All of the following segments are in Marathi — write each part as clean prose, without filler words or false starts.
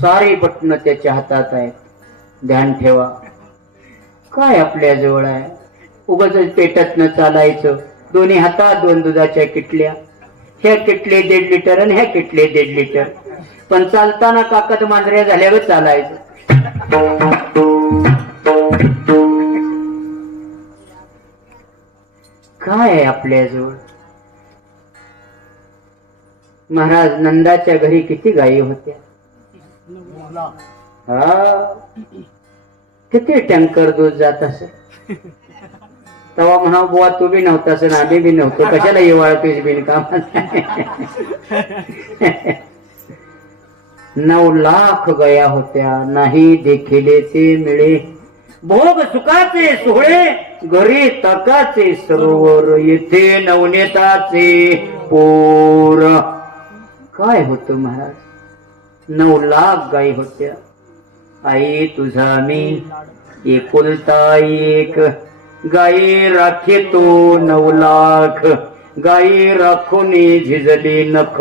सारी बटणं त्याच्या हातात आहेत. ध्यान ठेवा, काय आपल्या जवळ आहे? उगाच पेटत न चालायचं. दोन्ही हातात 2 दुधाच्या किटल्या, ह्या किटले 1.5 लिटर आणि ह्या किटले 1.5 लिटर. पण चालताना काकत मांजऱ्या झाल्यावर चालायचं. काय आहे आपल्या जवळ? महाराज नंदाच्या घरी किती गायी होत्या? हा, किती टँकर दूध जात असे. तेव्हा म्हणा बुवा तू बी नव्हतास ना आम्ही बी नव्हतो, कशाला येवाळतोस बिनकाम. 9 लाख गया होत्या, नाही देखिले ते मिळे. भोग सुखाचे सोहळे, घरी तकाचे सरोवर, येथे नवनेताचे पोर. काय होत महाराज? 9 लाख गायी होत्या. आई तुझा मी एकुलता एक, गायी राखे तो 9 लाख. गायी राखुनी झिजली नख,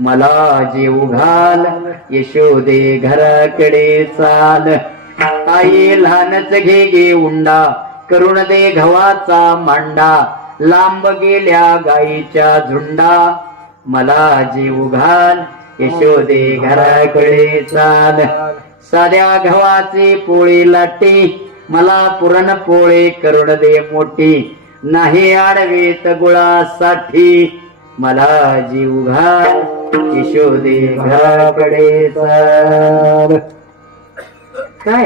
मला जीव घाल यशोदे घराकडे चाल. आई लहानच घे गे उंडा, करुण दे गव्हाचा मांडा. लांब गेल्या गायीच्या झुंडा, मला जीव घाल यशोदे घराकडे चाल. साध्या गव्हाची पोळी लाटी, मला पुरण पोळी करुण दे मोठी. नाही आडवीत गुळासाठी, मला जीव घाल यशोदे घराकडे चाल.